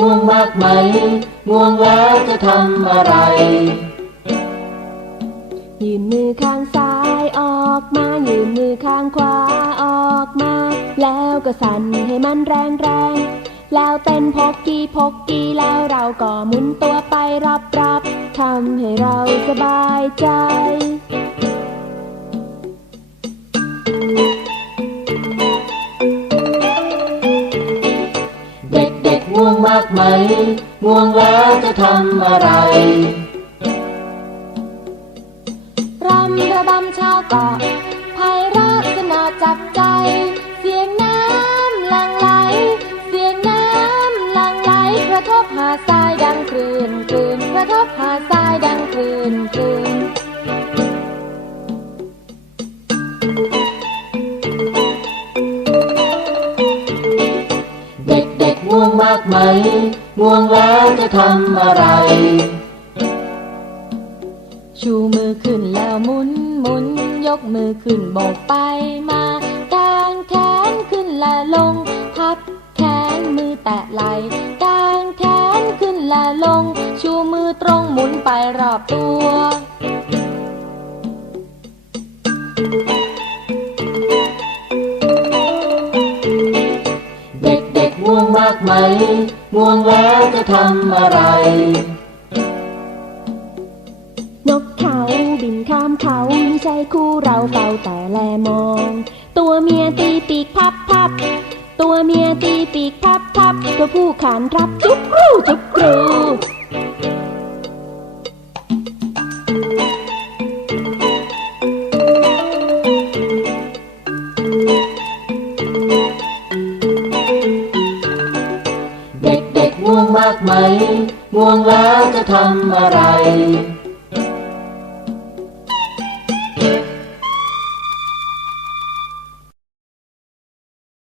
ง่วงมากไหม ง่วงแล้วจะทำอะไร ยืนมือข้างซ้ายออกมา ยืนมือข้างขวาออกมา แล้วก็สั่นให้มันแรงแรงๆแล้วเต้นพกกี้พกกี้แล้วเราก็หมุนตัวไปรับรับๆทำให้เราสบายใจ ไหม ง่วงแล้วจะทำอะไร รำระบำชาวเกาะไพเราะสนอจับใจ เสียงน้ำหลังไหล เสียงน้ำหลังไหล กระทบหาดทรายดังคลื่นคลื่นกระทบหาดทรายดังคลื่นคลื่น วงมากไหม ง่วงแล้วจะทำอะไร ชูมือขึ้นแล้วหมุนหมุน ยกมือขึ้นโบกไปมากางแขนขึ้นและลง พับแขนมือแตะไหลกางแขนขึ้นและลง ชูมือตรงหมุนไปรอบตัวเากไหม ง่วงแล้วจะทำอะไร นกเขาบินข้ามเขาไม่ใช่คู่เราเฝ้าแต่แลมอง ตัวเมียตีปีกพับพับ ตัวเมียตีปีกพับพับตัวผู้ขานรับจุกกรูจุกกรู มากไหม ง่วงแล้วจะทำอะไร